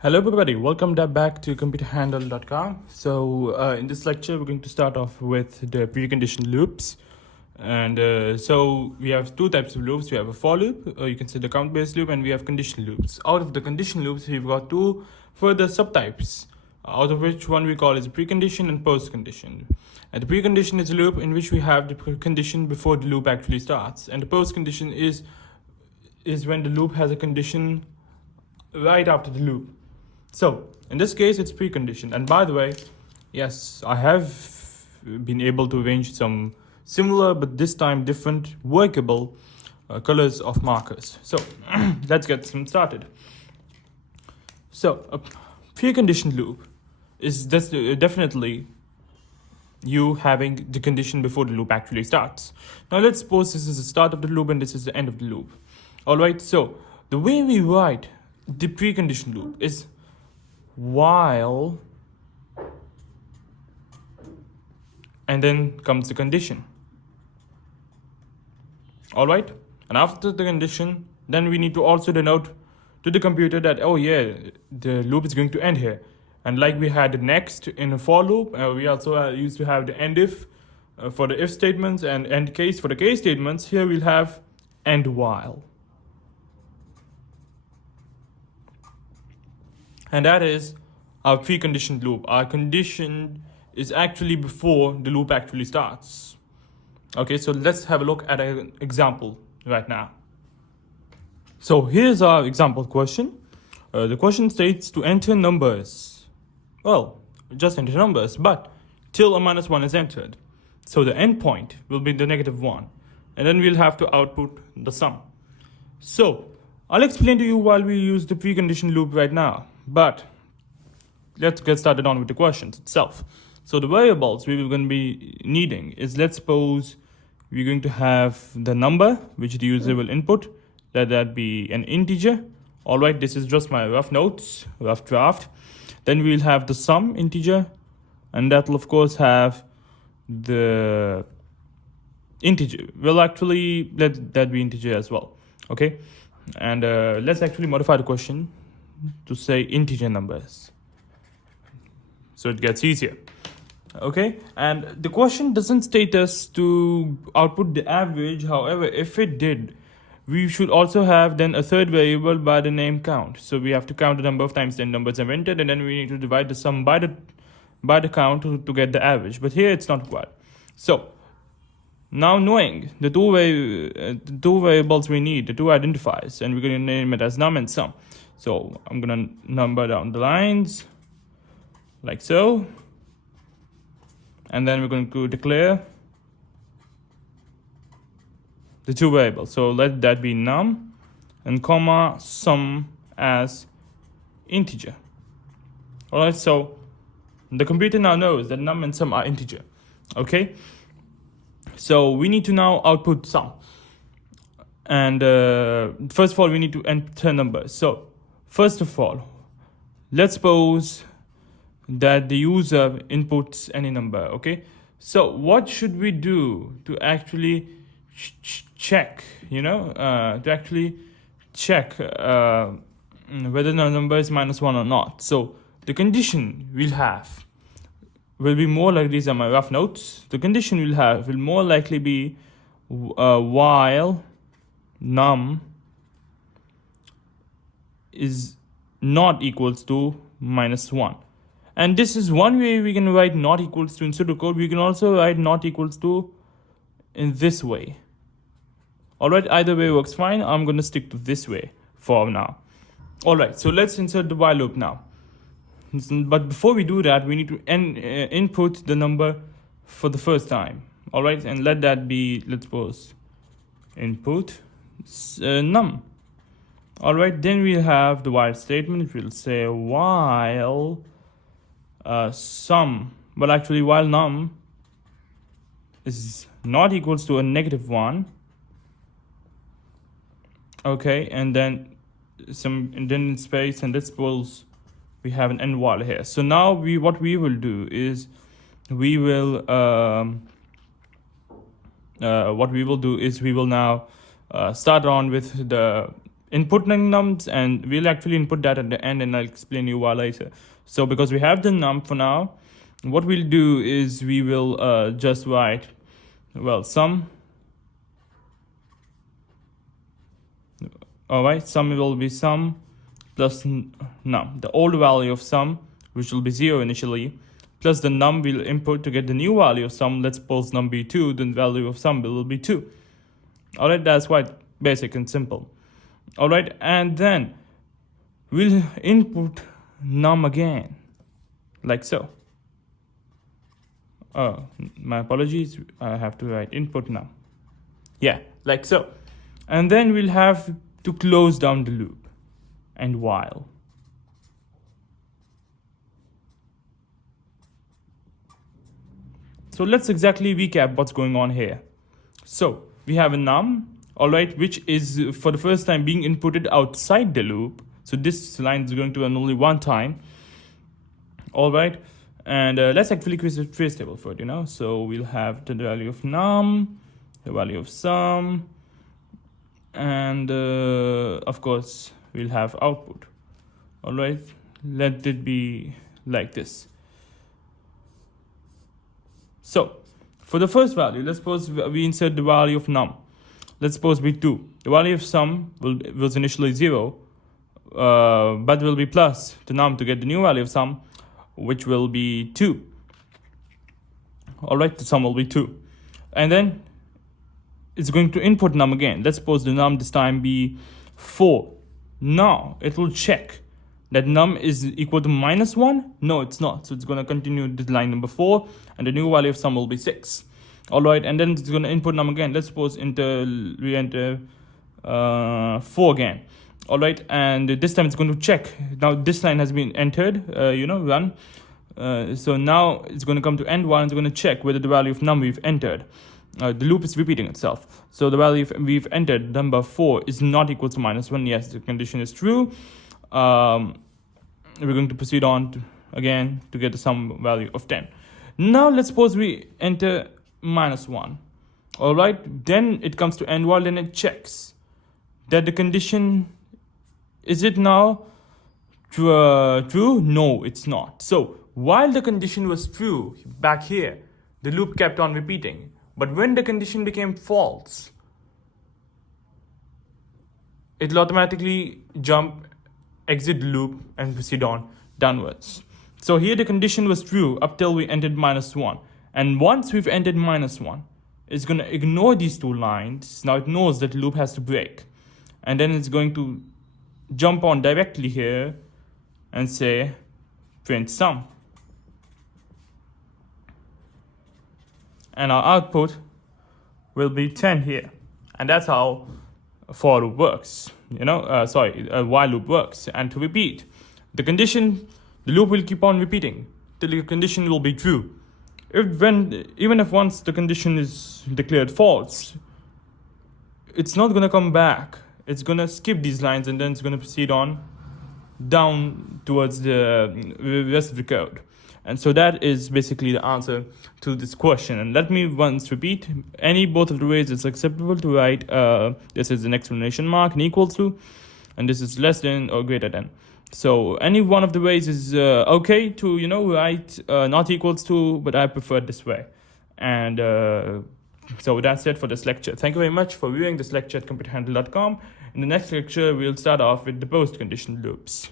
Hello everybody, welcome back to computerhandle.com. So in this lecture we're going to start off with the preconditioned loops. And so we have two types of loops. We have a for loop, or you can say the count-based loop, and we have condition loops. Out of the condition loops, we've got two further subtypes, out of which one we call is precondition and postcondition. And the precondition is a loop in which we have the condition before the loop actually starts, and the postcondition is when the loop has a condition right after the loop. So in this case, it's preconditioned. And by the way, yes, I have been able to arrange some similar but this time different workable colors of markers. So let's get some started. So a preconditioned loop is definitely you having the condition before the loop actually starts. Now let's suppose this is the start of the loop and this is the end of the loop. Alright, so the way we write the preconditioned loop is while, and then comes the condition. All right, and after the condition, then we need to also denote to the computer that, oh yeah, the loop is going to end here. And like we had the next in a for loop, we also used to have the end if for the if statements and end case for the case statements. Here we'll have end while. And that is our preconditioned loop. Our condition is actually before the loop actually starts. Okay, so let's have a look at an example right now. So here's our example question. The question states to enter numbers. Well, just enter numbers, but till a -1 is entered. So the endpoint will be the -1. And then we'll have to output the sum. So I'll explain to you while we use the preconditioned loop right now. But let's get started on with the questions itself. So the variables we will going to be needing is, let's suppose we're going to have the number which the user will input, that be an integer. All right, this is just my rough notes, rough draft. Then we'll have the sum integer, and that will of course have the integer. Well, actually let that be integer as well. Okay, and let's actually modify the question to say integer numbers, so it gets easier. Okay, and the question doesn't state us to output the average. However, if it did, we should also have then a third variable by the name count. So we have to count the number of times the numbers have entered, and then we need to divide the sum by the count to get the average. But here it's not required. So now knowing the two variables we need, the two identifiers, and we're going to name it as num and sum. So I'm going to number down the lines like so. And then we're going to declare the two variables. So let that be num and comma sum as integer. All right, so the computer now knows that num and sum are integer. Okay, so we need to now output sum. And first of all, we need to enter numbers. So first of all, let's suppose that the user inputs any number. Okay, so what should we do to actually check, to actually check whether the number is -1 or not? So the condition we'll have will be more like, these are my rough notes. The condition we'll have will more likely be while num is not equals to -1. And this is one way we can write not equals to in pseudocode. We can also write not equals to in this way. All right, either way works fine. I'm going to stick to this way for now. All right, so let's insert the while loop now. But before we do that, we need to input the number for the first time. All right, and let that be, let's suppose, input num. All right, then we'll have the while statement. We'll say while sum, but actually while num is not equals to a -1. Okay, and then in space, and let's suppose we have an end while here. So now what we will do is we will now start on with the inputting nums, and we'll actually input that at the end, and I'll explain you why later. So because we have the num for now, what we'll do is we will just write, well, sum. All right, sum will be sum plus num, the old value of sum, which will be 0 initially, plus the num we'll input to get the new value of sum. Let's suppose num be 2, then value of sum will be 2. All right, that's quite basic and simple. All right, and then we'll input num again, like so. My apologies, I have to write input num. Yeah, like so. And then we'll have to close down the loop and while. So let's exactly recap what's going on here. So we have a num, all right, which is for the first time being inputted outside the loop. So this line is going to run only one time. All right, and let's actually create a trace table for it, So we'll have the value of num, the value of sum, and of course we'll have output. All right, let it be like this. So for the first value, let's suppose we insert the value of num. Let's suppose be 2. The value of sum was initially 0, but will be plus the num to get the new value of sum, which will be 2. All right, the sum will be 2. And then it's going to input num again. Let's suppose the num this time be 4. Now it will check that num is equal to -1. No, it's not. So it's going to continue this line number 4, and the new value of sum will be 6. All right, and then it's going to input num again. Let's suppose we enter 4 again. All right, and this time it's going to check. Now this line has been entered, run. So now it's going to come to end while it's going to check whether the value of num we've entered. The loop is repeating itself. So the value we've entered, number 4, is not equal to -1. Yes, the condition is true. We're going to proceed on again to get the sum value of 10. Now let's suppose we enter -1. All right, then it comes to end while, then it checks that the condition, is it now true? No, it's not. So while the condition was true back here, the loop kept on repeating. But when the condition became false, it will automatically exit the loop and proceed on downwards. So here the condition was true up till we entered -1. And once we've entered -1, it's going to ignore these 2 lines. Now it knows that the loop has to break. And then it's going to jump on directly here and say print sum. And our output will be 10 here. And that's how for loop works, a while loop works. And to repeat, the loop will keep on repeating till the condition will be true. Even if once the condition is declared false, it's not going to come back. It's going to skip these lines, and then it's going to proceed on down towards the rest of the code. And so that is basically the answer to this question. And let me once repeat, both of the ways it's acceptable to write this is an exclamation mark and equal to, and this is less than or greater than. So any one of the ways is okay to, write not equals to, but I prefer this way. And so that's it for this lecture. Thank you very much for viewing this lecture at computerhandle.com. In the next lecture, we'll start off with the post-condition loops.